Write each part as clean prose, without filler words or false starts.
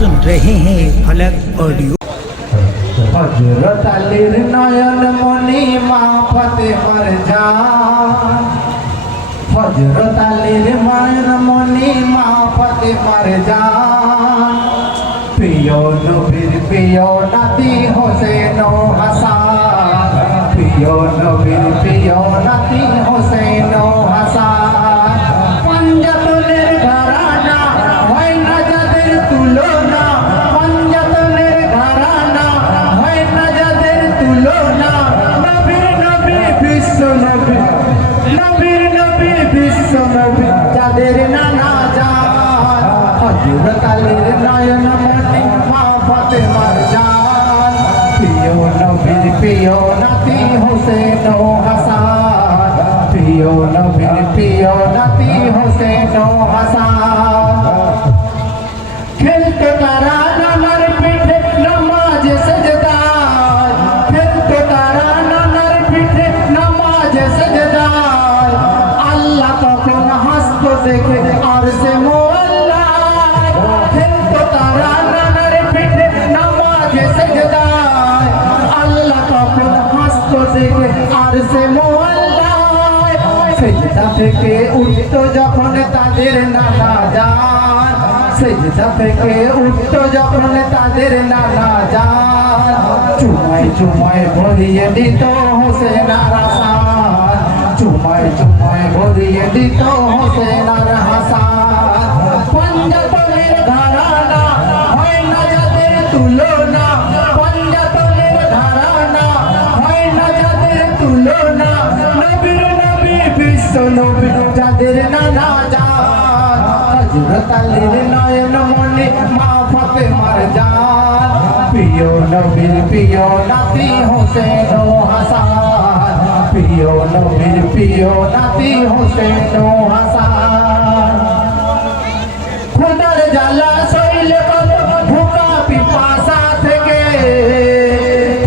सुन रहे हैं फलक ऑडियो। हजरत अलीर नयन मणि माँ फतेमर जान, हजरत अलीर नयन मणि माँ फतेमर जान, प्रियो नबीर प्रियो नाती हुसैन ও হাসান, প্রিয় নবীর প্রিয় নাতি हुसैन ও হাসান, পঞ্জাতনের ঘরানা হয় না যাদের তুলনা, পঞ্জাতনের ঘরানা হয় না যাদের তুলনা, নবীর নবী বিশ্ব নবী, নবীর নবী বিশ্ব নবী যাদের নানা জান, হযরত আলীর নয়ন মণি মা ফাতেমার জান, প্রিয় নবীর প্রিয় নাতি हुसैन ও হাসান, প্রিয় নবীর প্রিয় নাতি हुसैन ও হাসান, খেলতো তারা নানার পিঠে নামাজ সেজদায়, খেলতো তারা নানার পিঠে নামাজ সেজদায়, আল্লাহ তখন হাসতো দেখে আরশে মোল্লায়, খেলতো তারা নানার পিঠে নামাজ সেজদায়, আল্লাহ তখন হাসতো দেখে আরশে মোল্লায়, সেজদা থেকে উঠতো যখন তাদের নানা জান, সেজদা থেকে উঠতো যখন তাদের নানা জান, চুমায় চুমায় ভরিয়ে দিত হোসেন আর হাসান, চুমায় চুমায় ভরিয়ে দিত হোসেন আর হাসান, পঞ্জাতনের ঘরানা হয় না যাদের তুলনা, পঞ্জাতনের ঘরানা হয় না যাদের তুলনা, নবীর নবী বিশ্ব নবী যাদের নানা জান, হযরত আলীর নয়ন মণি মা ফাতেমার জান, প্রিয় নবীর প্রিয় নাতি हुसैन ও হাসান, প্রিয় নবীর প্রিয় নাতি हुसैन ও হাসান, খোদার জ্বালা সইলে কত ভুকা পিপাসা থেকে,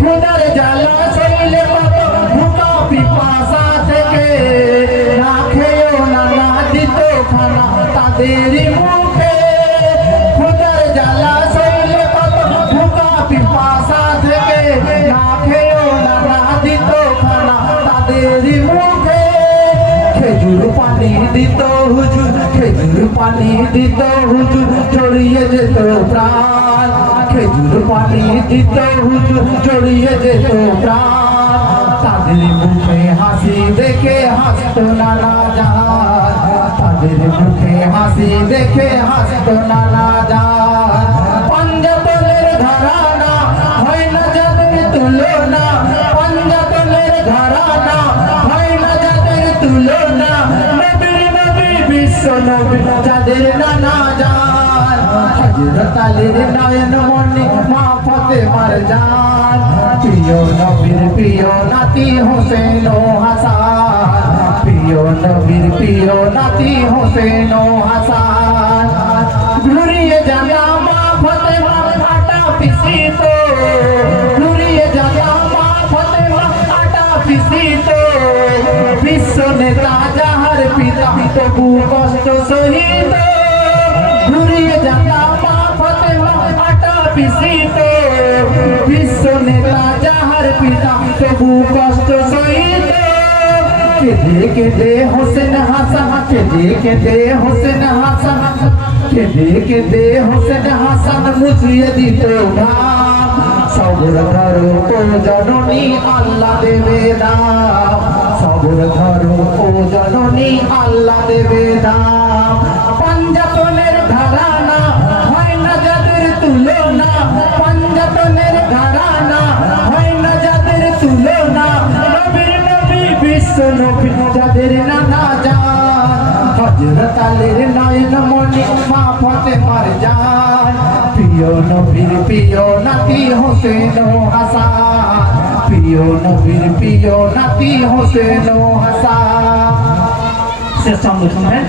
খোদার জ্বালা সইলে কত ভুকা পিপাসা থেকে, না খেয়েও নানা দিত খানা তাদেরই মুখে, খোদার জ্বালা সইলে কত ভুকা পিপাসা থেকে, না খেয়েও নানা দিত খানা তাদেরই মুখে, খেজুর পানি দিত হুজুর, খেজুর পানি দিত হুজুর জড়িয়ে যেত প্রাণ, খেজুর পানি দিত হুজুর জড়িয়ে যেত প্রাণ, তাদের মুখে হাসি দেখে হাসতো নানা জান, তাদের মুখে হাসি দেখে হাসতো নানা জান, পঞ্জাতনের ঘরানা হয় না যাদের তুলনা, পঞ্জাতনের ঘরানা হয় না যাদের তুলনা, নবীর নবী বিশ্ব নবী যাদের নানা জান, হযরত আলীর নয়ন মণি মা ফাতেমার জান, প্রিয় নবীর প্রিয় নাতি हुसैन ও হাসান, প্রিয় নবীর প্রিয় নাতি हुसैन ও হাসান, ঘুরিয়ে জাগা মা ফাতেমা আটা পিসিত, ঘুরিয়ে জাগা মা ফাতেমা আটা পিসিত, বিশ্ব নেতা যাহার পিতা তবু কষ্ট সহিত, ঘুরিয়ে জাগা মা ফাতেমা আটা পিসিত, বিশ্ব নেতা যাহার পিতা তবু কষ্ট সহিত, কেঁদে কেঁদে হোসেন হাসান, কেঁদে কেঁদে হোসেন হাসান, কেঁদে কেঁদে হোসেন হাসান মুছিয়ে দিত ঘাম, সবর ধরো ও জননী আল্লাহ দেবে দাম, সবর ধরো ও জননী আল্লাহ দেবে দাম, পঞ্জাতনের ঘরানা হয় না যাদের তুলনা, পঞ্জাতনের ঘরানা হয় না যাদের তুলনা, নবীর নবী বিশ্ব নবী যাদের নানা জান, হযরত আলীর নয়ন মণি মা ফাতেমার জান, প্রিয় নবীর প্রিয় নাতি हुसैन ও হাসান, প্রিয় নবীর প্রিয় নাতি हुसैन ও হাসান, শেষ সঙ্গে শুনবেন,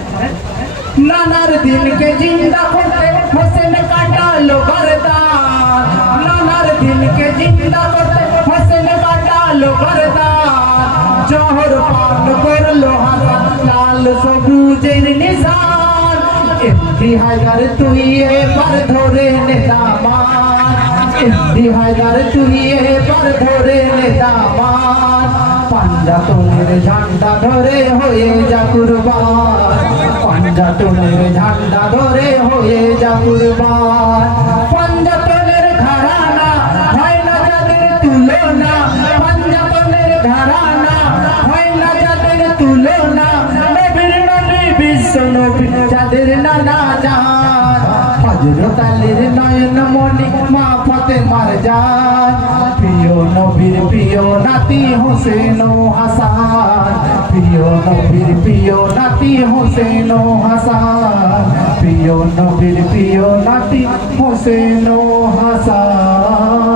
নানার দিনকে জিন্দা করতে হোসেন কাটালো গরদান, নানার দিনকে জিন্দা করতে হোসেন কাটালো গরদান, জহর পান করলো হাসান লাল সবুজের নিশান, এমডি হায়দার তুই এবার ধরে নে দামান এমডি হায়দার তুই এবার ধরে নে দামান পাঞ্জাতনের ঝান্ডা ধরে হয়ে যা কুরবান পাঞ্জাতনের ঝান্ডা ধরে হয়ে যা কুরবান পাঞ্জাতনের ঘরানা হয় না যাদের তুলনা পাঞ্জাতনের ঘরানা হয় না যাদের তুলনা নবীর নবী বিশ্ব নবী যাদের নানা জান হযরত আলীর নয়ন মনি মা ফাতেমার জান প্রিয় নবীর প্রিয় নাতি হোসেন ও হাসান প্রিয় নবীর প্রিয় নাতি হোসেন ও হাসান প্রিয় নবীর প্রিয় নাতি হোসেন ও হাসান